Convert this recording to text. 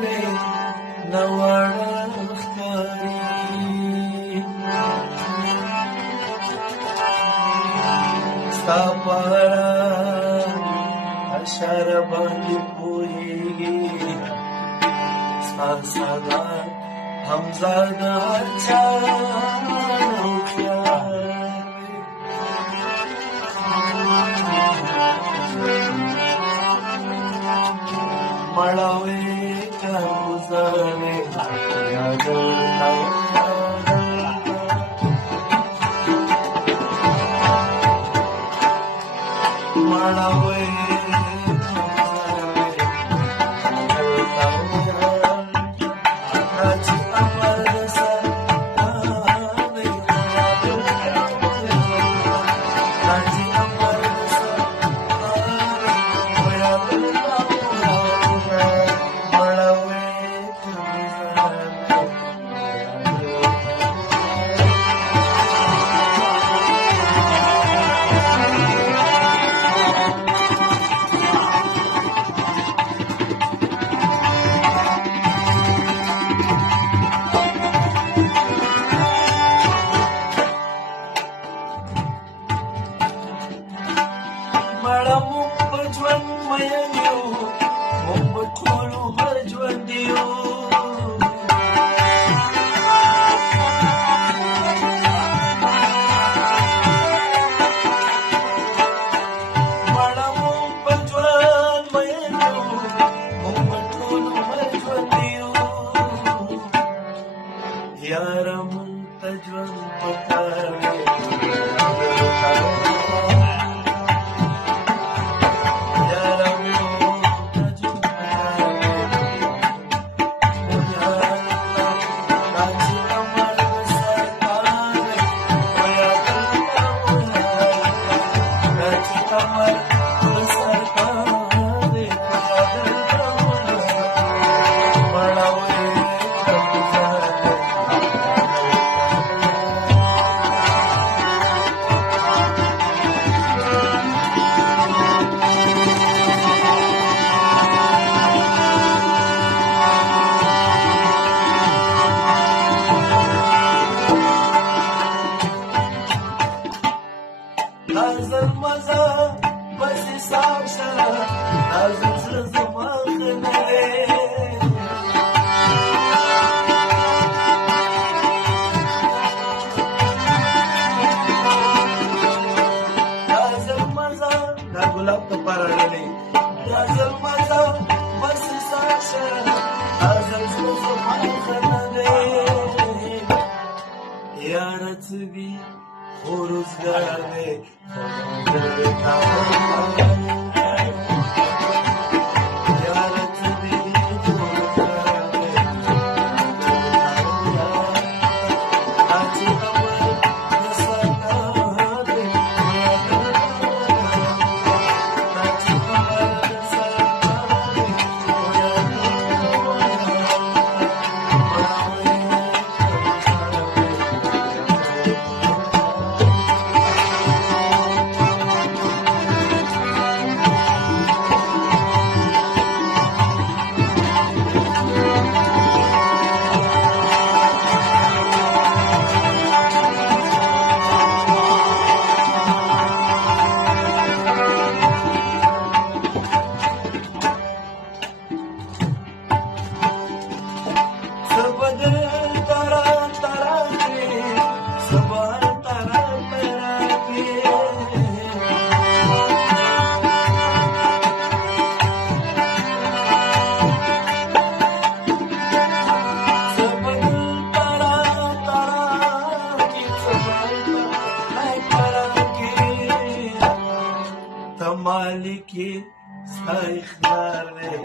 وې نوړه ښکاري ستا په اړه اشاره باندې پوهېږي ستا ساده همزه د هر چا مړاوې که ګزارې مړاوې مړه مونږ په ژوند مین یو مونږ به ټول عمر ژوندي یو مړه مونږ په ژوند مین یو مونږ به ټول عمر ژوندي یو یاره مونږ ته ژوند پکار دی نازل مزه بس حساب سره نازل زړه زما ښه نه دی نازل مزه دا ګلاب دپاره ډډې نازل مزه بس حساب سره نازل زړه زما ښه نه دی یاره څه وي خو روزګار دی مالکی ستا اختیار دی